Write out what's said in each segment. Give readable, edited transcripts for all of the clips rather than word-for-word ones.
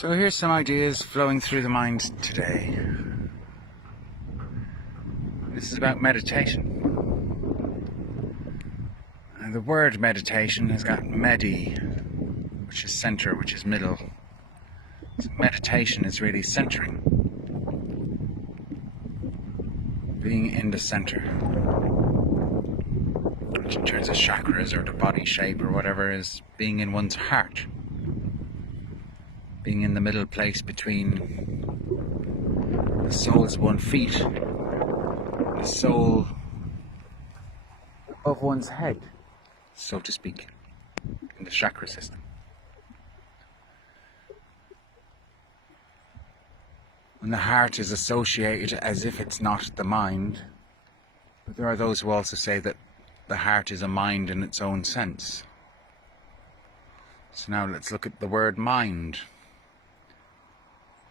So here's some ideas flowing through the mind today. This is about meditation. And the word meditation has got medi, which is center, which is middle. So meditation is really centering. Being in the center. Which in terms of chakras or the body shape or whatever is being in one's heart. Being in the middle place between the soles of one's feet, the soul of one's head, so to speak, in the chakra system. When the heart is associated as if it's not the mind, but there are those who also say that the heart is a mind in its own sense. So now let's look at the word mind.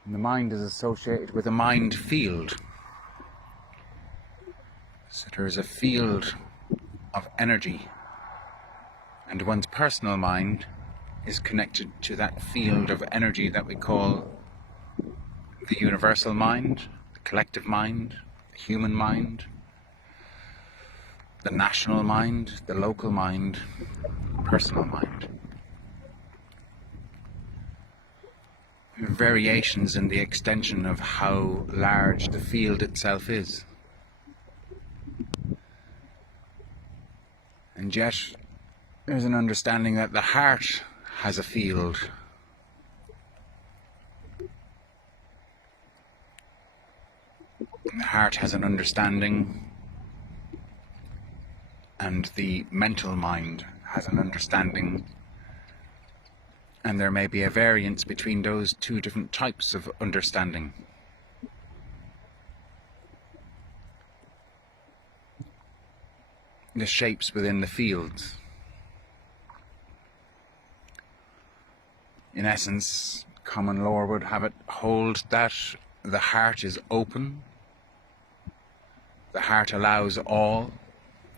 And the mind is associated with a mind field. So there is a field of energy, and one's personal mind is connected to that field of energy that we call the universal mind, the collective mind, the human mind, the national mind, the local mind, personal mind. Variations in the extension of how large the field itself is. And yet, there's an understanding that the heart has a field. The heart has an understanding, and the mental mind has an understanding. And there may be a variance between those two different types of understanding. The shapes within the fields. In essence, common law would have it hold that the heart is open, the heart allows all,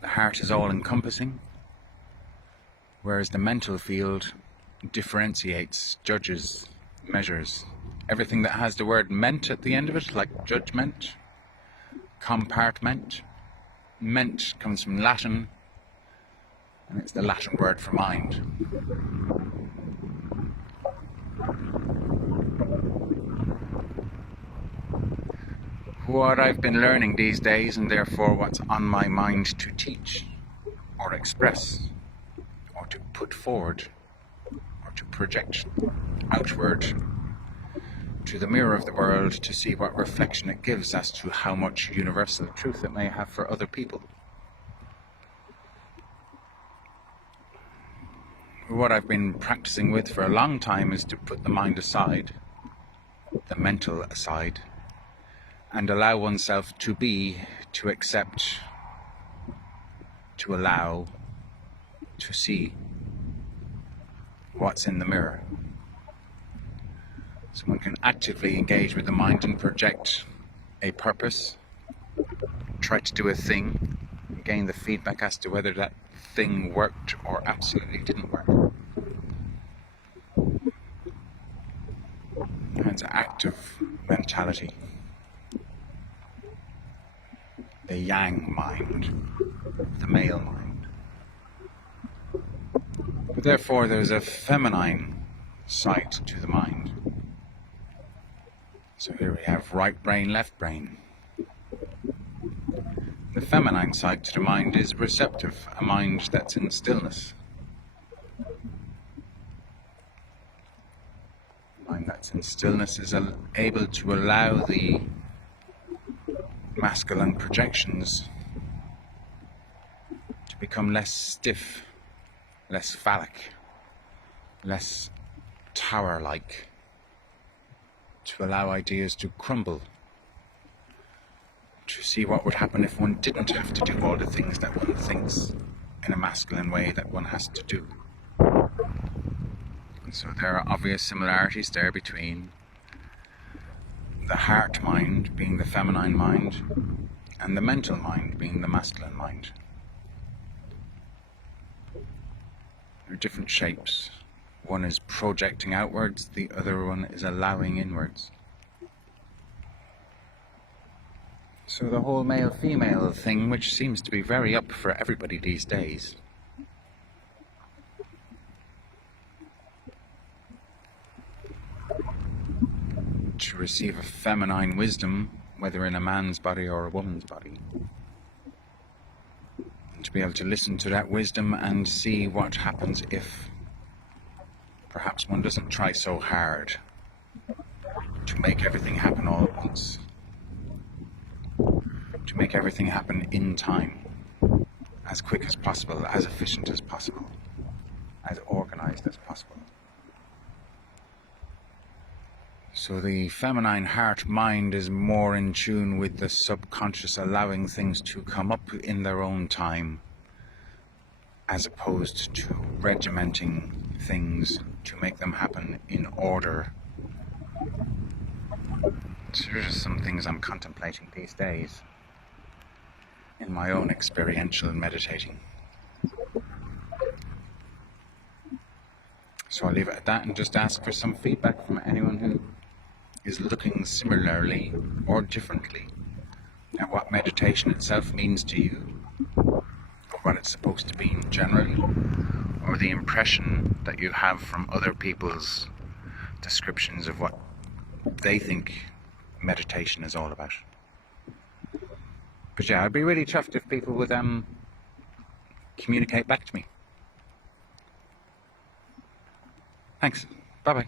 the heart is all-encompassing, whereas the mental field differentiates, judges, measures. Everything that has the word ment at the end of it, like judgment, compartment. Ment comes from Latin, and it's the Latin word for mind. What I've been learning these days, and therefore what's on my mind to teach, or express, or to put forward, to project outward to the mirror of the world to see what reflection it gives as to how much universal truth it may have for other people. What I've been practicing with for a long time is to put the mind aside, the mental aside, and allow oneself to be, to accept, to allow, to see what's in the mirror. So one can actively engage with the mind and project a purpose, try to do a thing, gain the feedback as to whether that thing worked or absolutely didn't work. And it's active mentality. The yang mind, the male mind. But therefore there's a feminine side to the mind. So here we have right brain, left brain. The feminine side to the mind is receptive, a mind that's in stillness. A mind that's in stillness is able to allow the masculine projections to become less stiff, less phallic, less tower-like, to allow ideas to crumble, to see what would happen if one didn't have to do all the things that one thinks in a masculine way that one has to do. And so there are obvious similarities there between the heart mind being the feminine mind and the mental mind being the masculine mind. There are different shapes, One is projecting outwards, the other one is allowing inwards. So the whole male-female thing, which seems to be very up for everybody these days. To receive a feminine wisdom, whether in a man's body or a woman's body. And to be able to listen to that wisdom and see what happens if perhaps one doesn't try so hard to make everything happen all at once. To make everything happen in time, as quick as possible, as efficient as possible, as organized as possible. So the feminine heart-mind is more in tune with the subconscious, allowing things to come up in their own time, as opposed to regimenting things to make them happen in order. So there's just some things I'm contemplating these days in my own experiential meditating. So I'll leave it at that and just ask for some feedback from anyone who is looking similarly or differently at what meditation itself means to you, or what it's supposed to be in general, or the impression that you have from other people's descriptions of what they think meditation is all about. But yeah, I'd be really chuffed if people would communicate back to me. Thanks. Bye-bye.